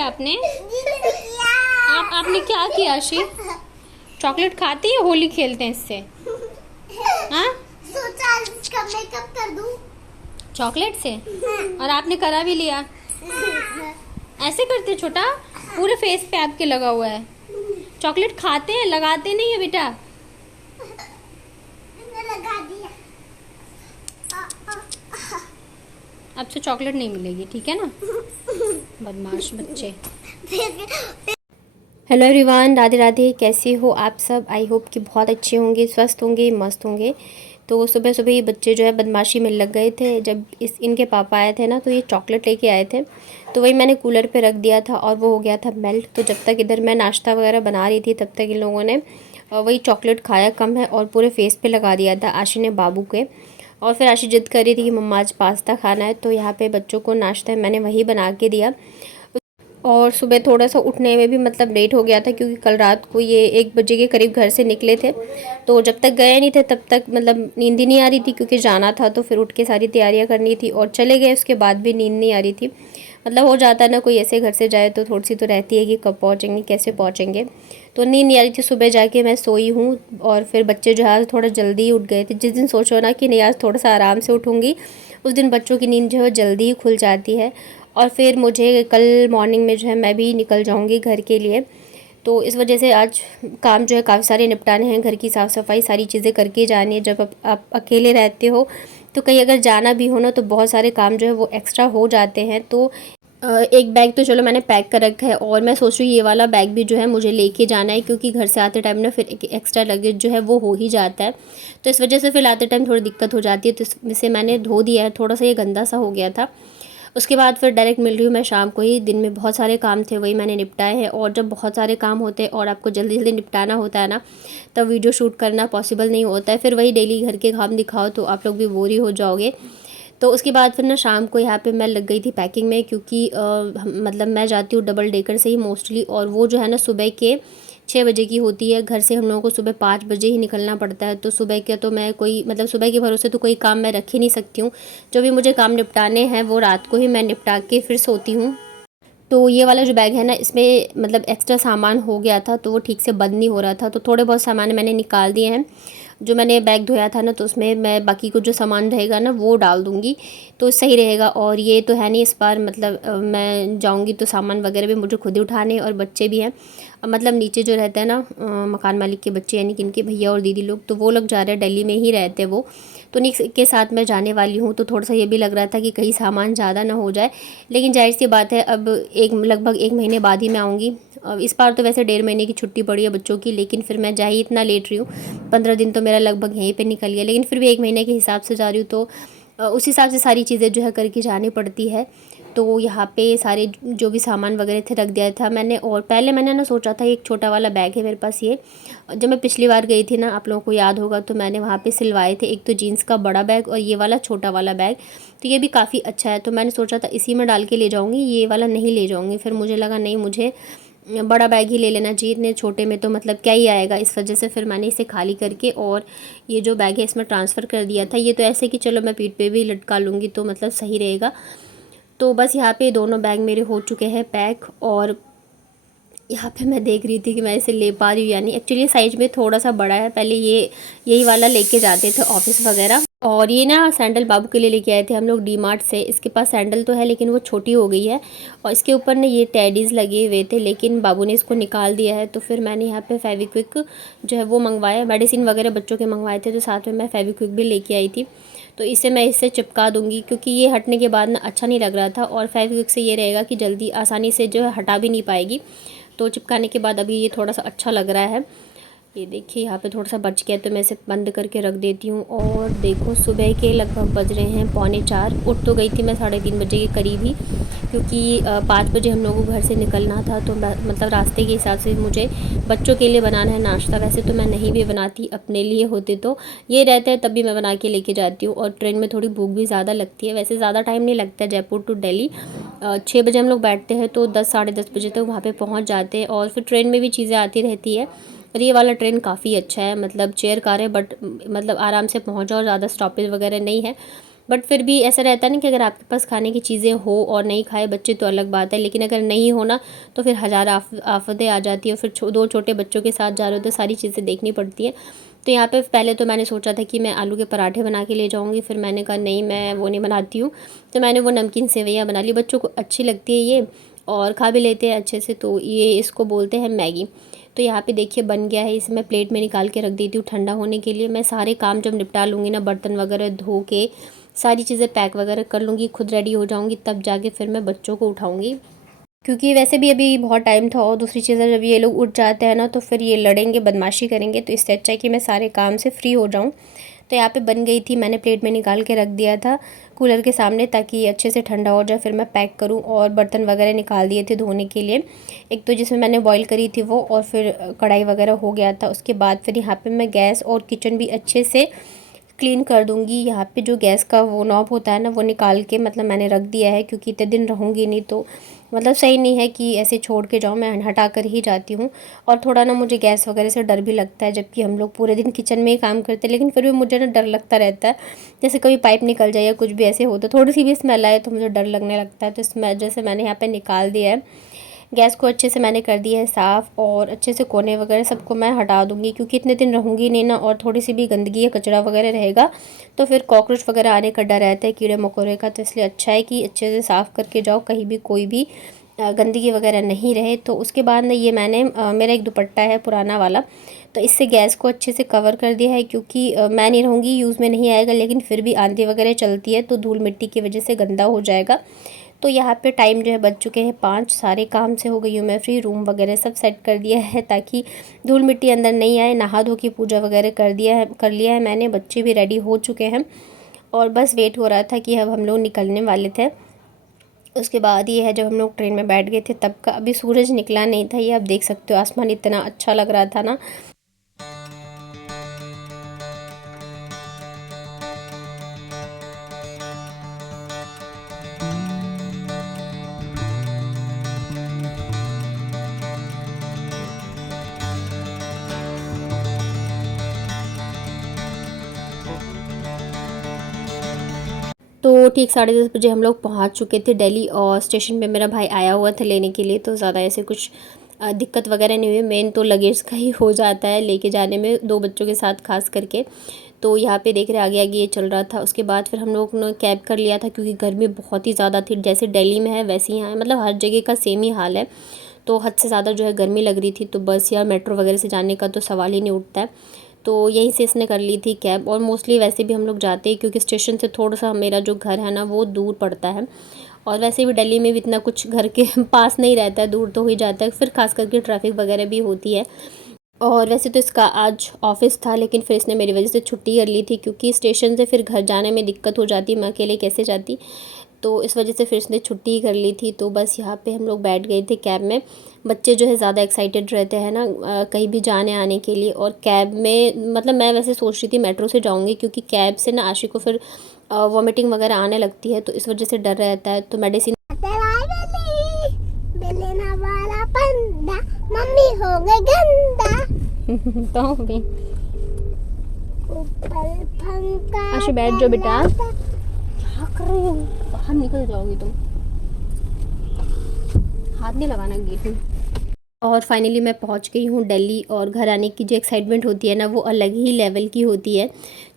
किया आपने? आपने क्या किया आशी? चॉकलेट खाते हैं, होली खेलते हैं इससे? हाँ, मेकअप कर दूं चॉकलेट से। और आपने करा भी लिया। ऐसे करते छोटा, पूरे फेस पे आपके लगा हुआ है। चॉकलेट खाते हैं, लगाते नहीं है बेटा। लगा दिया। अब से चॉकलेट नहीं मिलेगी, ठीक है ना? बदमाश बच्चे। Hello everyone, Radhe Radhe. कैसे हो आप सब? आई होप कि बहुत अच्छे होंगे, स्वस्थ होंगे, मस्त होंगे। तो सुबह सुबह ये बच्चे जो है बदमाशी में लग गए थे। जब इनके पापा आए थे ना, तो ये चॉकलेट लेके आए थे, तो वही मैंने कूलर पे रख दिया था और वो हो गया था मेल्ट। तो जब तक इधर मैं नाश्ता वगैरह बना रही थी, तब तक इन लोगों ने वही चॉकलेट खाया कम है और पूरे फेस पे लगा दिया था आशी ने, बाबू के। और फिर आशी जिद कर रही थी कि मम्मा आज पास्ता खाना है, तो यहाँ पे बच्चों को नाश्ता मैंने वही बना के दिया। और सुबह थोड़ा सा उठने में भी मतलब लेट हो गया था, क्योंकि कल रात को ये 1 बजे के करीब घर से निकले थे। तो जब तक गए नहीं थे तब तक मतलब नींद ही नहीं आ रही थी, क्योंकि जाना था तो फिर उठ के सारी तैयारियां करनी थी। और चले गए उसके बाद भी नींद नहीं आ रही थी। मतलब हो जाता है ना, कोई ऐसे घर से जाए तो थोड़ी सी तो रहती है कि कब पहुँचेंगे, कैसे पहुँचेंगे। तो नींद नहीं आ रही थी। सुबह जाके मैं सोई हूँ और फिर बच्चे जो है आज थोड़ा जल्दी ही उठ गए थे। जिस दिन सोचो ना कि नहीं आज थोड़ा सा आराम से उठूँगी, उस दिन बच्चों की नींद जो है जल्दी ही खुल जाती है। और फिर मुझे कल मॉर्निंग में जो है मैं भी निकल जाऊंगी घर के लिए। तो इस वजह से आज काम जो है काफ़ी सारे निपटाने हैं, घर की साफ़ सफाई सारी चीज़ें करके जानी है। जब आप अकेले रहते हो तो कहीं अगर जाना भी हो ना, तो बहुत सारे काम जो है वो एक्स्ट्रा हो जाते हैं। तो एक बैग तो चलो मैंने पैक कर रखा है, और मैं सोच रही हूँ ये वाला बैग भी जो है मुझे लेके जाना है, क्योंकि घर से आते टाइम ना फिर एक एक्स्ट्रा लगेज जो है वो हो ही जाता है। तो इस वजह से फिर आते टाइम थोड़ी दिक्कत हो जाती है। तो इसमें से मैंने धो दिया है, थोड़ा सा ये गंदा सा हो गया था। उसके बाद फिर डायरेक्ट मिल रही हूँ मैं शाम को ही। दिन में बहुत सारे काम थे, वही मैंने निपटाए हैं। और जब बहुत सारे काम होते हैं और आपको जल्दी जल्दी निपटाना होता है ना, तब वीडियो शूट करना पॉसिबल नहीं होता है। फिर वही डेली घर के काम दिखाओ तो आप लोग भी बोर ही हो जाओगे। तो उसके बाद फिर ना शाम को यहाँ पे मैं लग गई थी पैकिंग में, क्योंकि मतलब मैं जाती हूँ डबल डेकर से ही मोस्टली, और वो जो है ना सुबह के 6 बजे की होती है। घर से हम लोगों को सुबह 5 बजे ही निकलना पड़ता है। तो सुबह के तो मैं कोई मतलब सुबह के भरोसे तो कोई काम मैं रख ही नहीं सकती हूँ। जो भी मुझे काम निपटाने हैं वो रात को ही मैं निपटा के फिर सोती हूँ। तो ये वाला जो बैग है ना, इसमें मतलब एक्स्ट्रा सामान हो गया था, तो वो ठीक से बंद नहीं हो रहा था। तो थोड़े बहुत सामान मैंने निकाल दिए हैं। जो मैंने बैग धोया था ना, तो उसमें मैं बाकी को जो सामान रहेगा ना वो डाल दूँगी, तो सही रहेगा। और ये तो है नहीं इस बार, मतलब मैं जाऊँगी तो सामान वगैरह भी मुझे खुद ही उठाने, और बच्चे भी हैं। मतलब नीचे जो रहता है ना मकान मालिक के बच्चे, यानी कि इनके भैया और दीदी लोग, तो वो लोग जा रहे हैं, दिल्ली में ही रहते हैं वो। तो उन्हीं के साथ मैं जाने वाली हूँ। तो थोड़ा सा ये भी लग रहा था कि कहीं सामान ज़्यादा ना हो जाए, लेकिन जाहिर सी बात है अब लगभग 1 महीने बाद ही मैं आऊँगी। इस बार तो वैसे 1.5 महीने की छुट्टी पड़ी है बच्चों की, लेकिन फिर मैं जा ही इतना लेट रही हूँ। 15 दिन तो मेरा लगभग यहीं पे निकल गया, लेकिन फिर भी 1 महीने के हिसाब से जा रही हूँ, तो उस हिसाब से सारी चीज़ें जो है करके जानी पड़ती है। तो यहाँ पे सारे जो भी सामान वगैरह थे रख दिया था मैंने। और पहले मैंने ना सोचा था एक छोटा वाला बैग है मेरे पास ये, जब मैं पिछली बार गई थी ना, आप लोगों को याद होगा, तो मैंने वहाँ पे सिलवाए थे एक तो जीन्स का बड़ा बैग और ये वाला छोटा वाला बैग। तो ये भी काफ़ी अच्छा है, तो मैंने सोचा था इसी में डाल के ले जाऊँगी, ये वाला नहीं ले जाऊँगी। फिर मुझे लगा नहीं, मुझे बड़ा बैग ही ले लेना चाहिए, इतने छोटे में तो मतलब क्या ही आएगा। इस वजह से फिर मैंने इसे खाली करके और ये जो बैग है इसमें ट्रांसफ़र कर दिया था। ये तो ऐसे कि चलो मैं पीठ पे भी लटका लूँगी तो मतलब सही रहेगा। तो बस यहाँ पे दोनों बैग मेरे हो चुके हैं पैक। और यहाँ पे मैं देख रही थी कि मैं इसे ले पा रही हूँ या नहीं। एक्चुअली साइज में थोड़ा सा बड़ा है, पहले यही वाला लेके जाते थे ऑफिस वगैरह। और ये ना सैंडल बाबू के लिए लेके आए थे हम लोग डीमार्ट से। इसके पास सैंडल तो है लेकिन वो छोटी हो गई है, और इसके ऊपर ना ये टेडीज़ लगे हुए थे, लेकिन बाबू ने इसको निकाल दिया है। तो फिर मैंने यहाँ पे फेविक्विक जो है वो मंगवाया, मेडिसिन वगैरह बच्चों के मंगवाए थे, तो साथ में मैं फेविक्विक भी लेके आई थी। तो इसे मैं इससे चिपका दूँगी, क्योंकि ये हटने के बाद ना अच्छा नहीं लग रहा था, और फेविक्विक से ये रहेगा कि जल्दी आसानी से जो है हटा भी नहीं पाएगी। तो चिपकाने के बाद अभी ये थोड़ा सा अच्छा लग रहा है। ये देखिए यहाँ पे थोड़ा सा बच गया, तो मैं इसे बंद करके रख देती हूँ। और देखो सुबह के लगभग बज रहे हैं 3:45। उठ तो गई थी मैं 3:30 बजे के करीब ही, क्योंकि 5 बजे हम लोगों को घर से निकलना था। तो मतलब रास्ते के हिसाब से मुझे बच्चों के लिए बनाना है नाश्ता। वैसे तो मैं नहीं भी बनाती, अपने लिए होते तो ये रहता है तब भी मैं बना के लेके जाती हूँ। और ट्रेन में थोड़ी भूख भी ज़्यादा लगती है, वैसे ज़्यादा टाइम नहीं लगता है जयपुर टू दिल्ली। 6 बजे हम लोग बैठते हैं तो 10 साढ़े 10 बजे तक वहाँ पे पहुँच जाते हैं। और फिर ट्रेन में भी चीज़ें आती रहती है। और ये वाला ट्रेन काफ़ी अच्छा है, मतलब चेयर कार है, बट मतलब आराम से पहुँच जाओ, ज़्यादा स्टॉपेज वगैरह नहीं है। बट फिर भी ऐसा रहता है ना कि अगर आपके पास खाने की चीज़ें हो और नहीं खाए बच्चे तो अलग बात है, लेकिन अगर नहीं हो ना तो फिर हज़ार आफतें आ जाती है। और फिर दो छोटे बच्चों के साथ जा रहे हो तो सारी चीज़ें देखनी पड़ती हैं। तो यहाँ पे पहले तो मैंने सोचा था कि मैं आलू के पराठे बना के ले जाऊँगी, फिर मैंने कहा नहीं मैं वो नहीं बनाती हूँ, तो मैंने वो नमकीन सेवइयाँ बना ली। बच्चों को अच्छी लगती है ये और खा भी लेते हैं अच्छे से। तो ये इसको बोलते हैं मैगी। तो यहाँ पे देखिए बन गया है, इसे मैं प्लेट में निकाल के रख देती हूँ ठंडा होने के लिए। मैं सारे काम जब निपटा लूँगी ना, बर्तन वगैरह धो के सारी चीज़ें पैक वगैरह कर लूँगी, खुद रेडी हो जाऊँगी, तब जाके फिर मैं बच्चों को उठाऊँगी। क्योंकि वैसे भी अभी बहुत टाइम था और दूसरी चीज़ है जब ये लोग उठ जाते हैं ना तो फिर ये लड़ेंगे, बदमाशी करेंगे, तो इससे अच्छा है कि मैं सारे काम से फ्री हो जाऊँ। तो यहाँ पे बन गई थी, मैंने प्लेट में निकाल के रख दिया था कूलर के सामने ताकि ये अच्छे से ठंडा हो जाए, फिर मैं पैक करूँ। और बर्तन वगैरह निकाल दिए थे धोने के लिए, एक तो जिसमें मैंने बॉईल करी थी वो, और फिर कढ़ाई वगैरह हो गया था। उसके बाद फिर यहाँ पर मैं गैस और किचन भी अच्छे से क्लीन कर दूँगी। यहाँ पे जो गैस का वो नॉब होता है ना वो निकाल के मतलब मैंने रख दिया है, क्योंकि इतने दिन रहूँगी नहीं तो मतलब सही नहीं है कि ऐसे छोड़ के जाऊँ, मैं हटा कर ही जाती हूँ। और थोड़ा ना मुझे गैस वगैरह से डर भी लगता है, जबकि हम लोग पूरे दिन किचन में ही काम करते हैं, लेकिन फिर भी मुझे ना डर लगता रहता है। जैसे कभी पाइप निकल जाए या कुछ भी ऐसे होता है, थोड़ी सी भी स्मेल आए तो मुझे डर लगने लगता है। तो स्मेल जैसे मैंने यहाँ पर निकाल दिया है, गैस को अच्छे से मैंने कर दिया है साफ़, और अच्छे से कोने वगैरह सबको मैं हटा दूँगी, क्योंकि इतने दिन रहूँगी नहीं ना, और थोड़ी सी भी गंदगी या कचरा वगैरह रहेगा तो फिर कॉकरोच वगैरह आने का डर रहता है, कीड़े मकोड़े का। तो इसलिए अच्छा है कि अच्छे से साफ़ करके जाओ, कहीं भी कोई भी गंदगी वगैरह नहीं रहे। तो उसके बाद ना ये मैंने मेरा एक दुपट्टा है पुराना वाला, तो इससे गैस को अच्छे से कवर कर दिया है, क्योंकि मैं नहीं रहूँगी, यूज़ में नहीं आएगा, लेकिन फिर भी आंधी वगैरह चलती है तो धूल मिट्टी की वजह से गंदा हो जाएगा। तो यहाँ पे टाइम जो है बज चुके हैं 5, सारे काम से हो गई हूँ मैं फ्री, रूम वगैरह सब सेट कर दिया है ताकि धूल मिट्टी अंदर नहीं आए। नहा धो के पूजा वगैरह कर लिया है मैंने, बच्चे भी रेडी हो चुके हैं और बस वेट हो रहा था कि अब हम लोग निकलने वाले थे। उसके बाद ये है जब हम लोग ट्रेन में बैठ गए थे तब का, अभी सूरज निकला नहीं था, ये आप देख सकते हो, आसमान इतना अच्छा लग रहा था ना। तो ठीक 10:30 बजे हम लोग पहुंच चुके थे दिल्ली, और स्टेशन पे मेरा भाई आया हुआ था लेने के लिए। तो ज़्यादा ऐसे कुछ दिक्कत वगैरह नहीं हुई। मेन तो लगेज का ही हो जाता है लेके जाने में, 2 बच्चों के साथ खास करके। तो यहाँ पे देख रहे आगे आगे ये चल रहा था। उसके बाद फिर हम लोग ने कैब कर लिया था, क्योंकि गर्मी बहुत ही ज़्यादा थी, जैसे दिल्ली में है वैसे ही यहाँ है, मतलब हर जगह का सेम ही हाल है। तो हद से ज़्यादा जो है गर्मी लग रही थी, तो बस या मेट्रो वगैरह से जाने का तो सवाल ही नहीं उठता है। तो यहीं से इसने कर ली थी कैब, और मोस्टली वैसे भी हम लोग जाते हैं क्योंकि स्टेशन से थोड़ा सा मेरा जो घर है ना वो दूर पड़ता है, और वैसे भी दिल्ली में भी इतना कुछ घर के पास नहीं रहता है, दूर तो हो ही जाता है, फिर खास करके ट्रैफिक वगैरह भी होती है। और वैसे तो इसका आज ऑफिस था, लेकिन फिर इसने मेरी वजह से छुट्टी कर ली थी, क्योंकि स्टेशन से फिर घर जाने में दिक्कत हो जाती, मैं अकेले कैसे जाती, तो इस वजह से फिर इसने छुट्टी कर ली थी। तो बस यहाँ पे हम लोग बैठ गए थे कैब में। बच्चे जो है ज़्यादा एक्साइटेड रहते हैं ना कहीं भी जाने आने के लिए, और कैब में मतलब मैं वैसे सोच रही थी मेट्रो से जाऊँगी, क्योंकि कैब से ना आशी को फिर वॉमिटिंग वगैरह आने लगती है, तो इस वजह से डर रहता है। तो मेडिसिन वाला पंदा मम्मी हो गई गंदा तो भी ऊपर पंखा आशी बैठ जाओ बेटा, क्या कर रही हो, बाहर निकल जाओगी तुम, हाथ नहीं लगाना गेट में। और फाइनली मैं पहुंच गई हूँ दिल्ली, और घर आने की जो एक्साइटमेंट होती है ना वो अलग ही लेवल की होती है।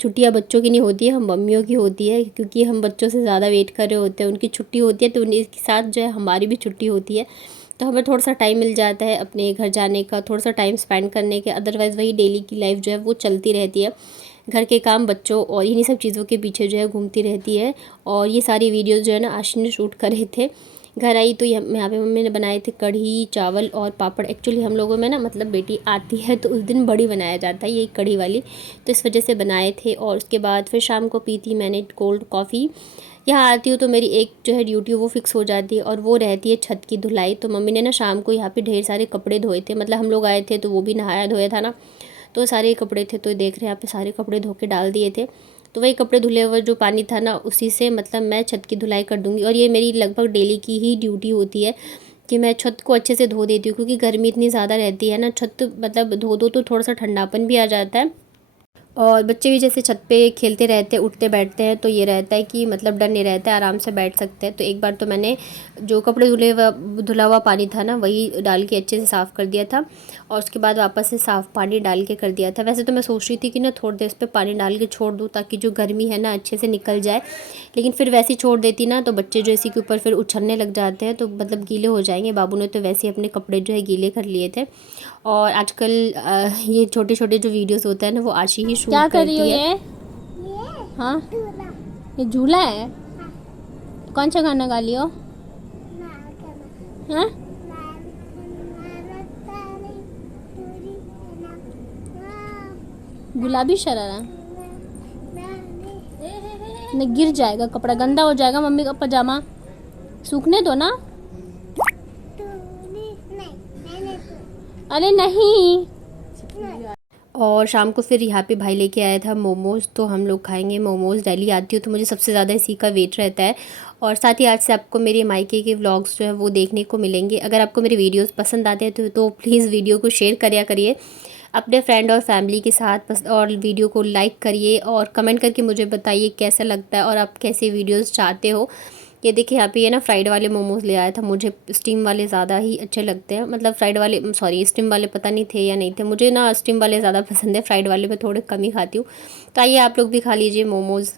छुट्टियाँ बच्चों की नहीं होती है, हम मम्मियों की होती है, क्योंकि हम बच्चों से ज़्यादा वेट कर रहे होते हैं, उनकी छुट्टी होती है तो उनके साथ जो है हमारी भी छुट्टी होती है, तो हमें थोड़ा सा टाइम मिल जाता है अपने घर जाने का, थोड़ा सा टाइम स्पेंड करने के। अदरवाइज़ वही डेली की लाइफ जो है वो चलती रहती है, घर के काम, बच्चों और इन्हीं सब चीज़ों के पीछे जो है घूमती रहती है। और ये सारी वीडियोज़ जो है ना आशी ने शूट करे थे। घर आई तो यहाँ पे मम्मी ने बनाए थे कढ़ी चावल और पापड़। एक्चुअली हम लोगों में ना मतलब बेटी आती है तो उस दिन बड़ी बनाया जाता है, यही कढ़ी वाली, तो इस वजह से बनाए थे। और उसके बाद फिर शाम को पी थी मैंने कोल्ड कॉफ़ी। यहाँ आती हूँ तो मेरी एक जो है ड्यूटी वो फिक्स हो जाती है, और वो रहती है छत की धुलाई। तो मम्मी ने ना शाम को यहाँ पे ढेर सारे कपड़े धोए थे, मतलब हम लोग आए थे तो वो भी नहाया धोया था ना, तो सारे कपड़े थे, तो देख रहे हैं यहाँ पे सारे कपड़े धो के डाल दिए थे। तो वही कपड़े धुले हुए जो पानी था ना उसी से मतलब मैं छत की धुलाई कर दूँगी, और ये मेरी लगभग डेली की ही ड्यूटी होती है कि मैं छत को अच्छे से धो देती हूँ, क्योंकि गर्मी इतनी ज़्यादा रहती है ना, छत मतलब धो दो तो थोड़ा सा ठंडापन भी आ जाता है, और बच्चे भी जैसे छत पे खेलते रहते हैं, उठते बैठते हैं, तो ये रहता है कि मतलब डर नहीं रहता है, आराम से बैठ सकते हैं। तो एक बार तो मैंने जो कपड़े धुला हुआ पानी था ना, वही डाल के अच्छे से साफ़ कर दिया था और उसके बाद वापस से साफ़ पानी डाल के कर दिया था। वैसे तो मैं सोच रही थी कि ना थोड़ी देर इस पर पानी डाल के छोड़ दूँ ताकि जो गर्मी है ना अच्छे से निकल जाए, लेकिन फिर वैसे ही छोड़ देती ना तो बच्चे जो इसी के ऊपर फिर उछलने लग जाते हैं, तो मतलब गीले हो जाएंगे। बाबू ने तो वैसे ही अपने कपड़े जो है गीले कर लिए थे। और आजकल ये छोटे छोटे जो वीडियोस होते हैं ना, वो आशी ही शूट क्या कर रही हो करती है। ये? ये हाँ, दूल्हा ये झूला है। कौन सा गाना गा लियो? ना करना हाँ, गुलाबी शरारा। नहीं, गिर जाएगा, कपड़ा गंदा हो जाएगा। मम्मी का पजामा सूखने दो ना। अरे नहीं। और शाम को फिर यहाँ पे भाई लेके आया था मोमोज़, तो हम लोग खाएंगे मोमोज़। डेली आती हूँ तो मुझे सबसे ज़्यादा इसी का वेट रहता है। और साथ ही आज से आपको मेरे मायके के व्लॉग्स जो है वो देखने को मिलेंगे। अगर आपको मेरे वीडियोस पसंद आते हैं तो प्लीज़ वीडियो को शेयर करिए अपने फ्रेंड और फैमिली के साथ, और वीडियो को लाइक करिए और कमेंट करके मुझे बताइए कैसा लगता है और आप कैसे वीडियोस चाहते हो। ये देखिए यहाँ पे ये ना फ्राइड वाले मोमोज़ ले आया था। मुझे स्टीम वाले ज़्यादा ही अच्छे लगते हैं, मतलब फ्राइड वाले सॉरी स्टीम वाले पता नहीं थे या नहीं थे। मुझे ना स्टीम वाले ज़्यादा पसंद है, फ्राइड वाले मैं थोड़े कम ही खाती हूँ। तो आइए आप लोग भी खा लीजिए मोमोज़।